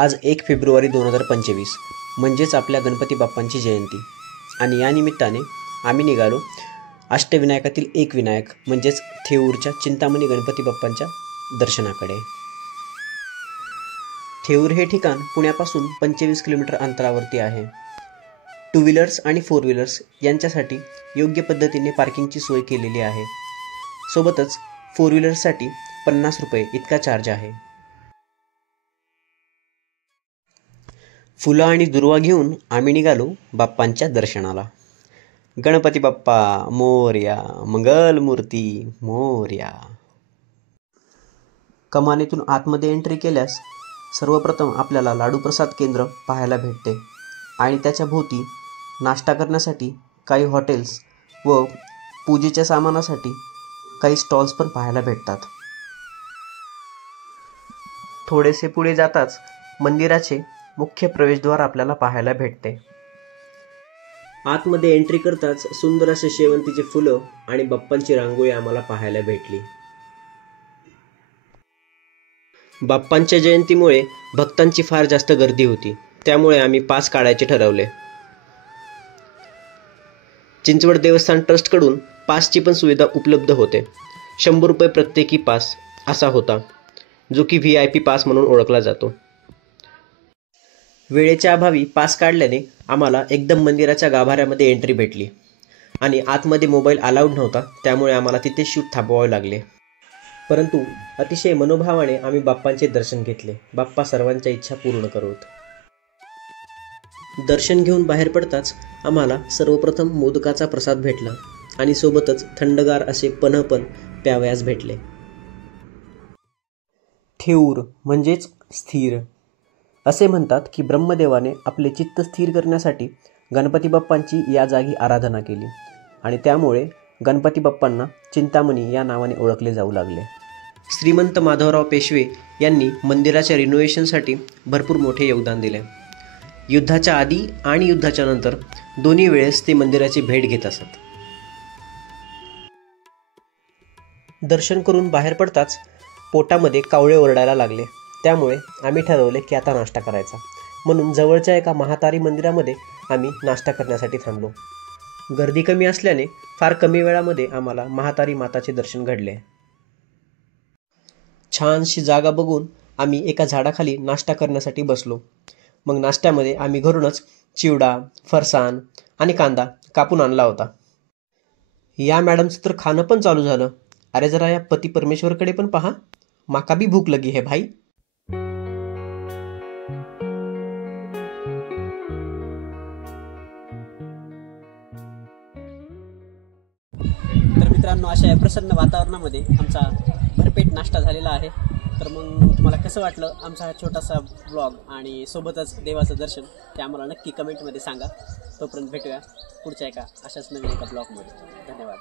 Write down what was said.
आज 1 फेब्रुवारी 2025 म्हणजेच आपल्या गणपती बाप्पांची जयंती आणि या निमित्ताने आम्ही निघालो अष्टविनायकातील एक विनायक म्हणजेच थेऊरच्या चिंतामणी गणपती बाप्पांच्या दर्शनाकडे। थेऊर हे ठिकाण पुण्यापासून 25 किलोमीटर अंतरावरती आहे। 2 व्हीलर्स आणि 4 व्हीलर्स यांच्यासाठी योग्य पद्धतीने पार्किंगची सोय केलेली आहे। सोबतच 4 व्हीलर्ससाठी 50 रुपये इतका चार्ज आहे। फुलं आणि दुर्वा घेऊन आम्ही निघालो बाप्पांच्या दर्शनाला। गणपती बाप्पा मोरया, मंगलमूर्ती मोरया। कमानीतून आतमध्ये एंट्री केल्यास सर्वप्रथम आपल्याला लाडू प्रसाद केंद्र पाहायला भेटते आणि त्याच्या भोवती नाश्ता करण्यासाठी काही हॉटेल्स व पूजेच्या सामानासाठी काही स्टॉल्स पण पाहायला भेटतात। थोडेसे पुढे जाताच मंदिराचे मुख्य प्रवेशद्वार आपल्याला पाहायला भेटते। आतमध्ये एंट्री करताच सुंदर असे शेवंतीचे फुलं आणि बाप्पांची रांगोळी आम्हाला पाहायला भेटली। बाप्पांच्या जयंतीमुळे भक्तांची फार जास्त गर्दी होती, त्यामुळे आम्ही पास काढायचे ठरवले। चिंचवड देवस्थान ट्रस्टकडून पासची पण सुविधा उपलब्ध होते। 100 रुपये प्रत्येकी पास असा होता, जो की VIP पास म्हणून ओळखला जातो। वेळेच्या अभावी पास काढल्याने आम्हाला एकदम मंदिराच्या गाभाऱ्यामध्ये एंट्री भेटली आणि आतमध्ये मोबाईल अलाउड नव्हता, त्यामुळे आम्हाला तिथे शूट थांबवावे लागले। परंतु अतिशय मनोभावाने आम्ही बाप्पांचे दर्शन घेतले। बाप्पा सर्वांच्या इच्छा पूर्ण करोत। दर्शन घेऊन बाहेर पडताच आम्हाला सर्वप्रथम मोदकाचा प्रसाद भेटला आणि सोबतच थंडगार असे पन्ह पण प्यावयास भेटले। थेऊर म्हणजेच स्थिर। असे म्हणतात की ब्रह्मदेवाने आपले चित्त स्थिर करण्यासाठी गणपती बाप्पांची या जागी आराधना केली आणि त्यामुळे गणपती बाप्पांना चिंतामणी या नावाने ओळखले जाऊ लागले। श्रीमंत माधवराव पेशवे यांनी मंदिराच्या रिनोव्हेशनसाठी भरपूर मोठे योगदान दिले। युद्धाच्या आधी आणि युद्धाच्या नंतर दोन्ही वेळेस ते मंदिराची भेट घेत असत। दर्शन करून बाहेर पडताच पोटामध्ये कावळे ओरडायला लागले, त्यामुळे आम्ही ठरवले की आता नाश्ता करायचा, म्हणून जवळच्या एका महातारी मंदिरामध्ये आम्ही नाश्ता करण्यासाठी थांबलो। गर्दी कमी असल्याने फार कमी वेळामध्ये आम्हाला महातारी माताचे दर्शन घडले। छानशी जागा बघून आम्ही एका झाडाखाली नाश्ता करण्यासाठी बसलो। मग नाश्त्यामध्ये आम्ही घरूनच चिवडा, फरसाण आणि कांदा कापून आणला होता। या मॅडमचं तर खाणं पण चालू झालं। अरे जरा या पती परमेश्वरकडे पण पहा, माका भी भूक लगी है भाई। तर मित्रांनो, अशा या प्रसन्न वातावरणामध्ये आमचा भरपेट नाश्ता झालेला आहे। तर मग तुम्हाला कसं वाटलं आमचा हा छोटासा ब्लॉग आणि सोबतच देवाचं दर्शन, ते आम्हाला नक्की कमेंटमध्ये सांगा। तोपर्यंत भेटूया पुढच्या एका अशाच नवीन एका ब्लॉगमध्ये। धन्यवाद।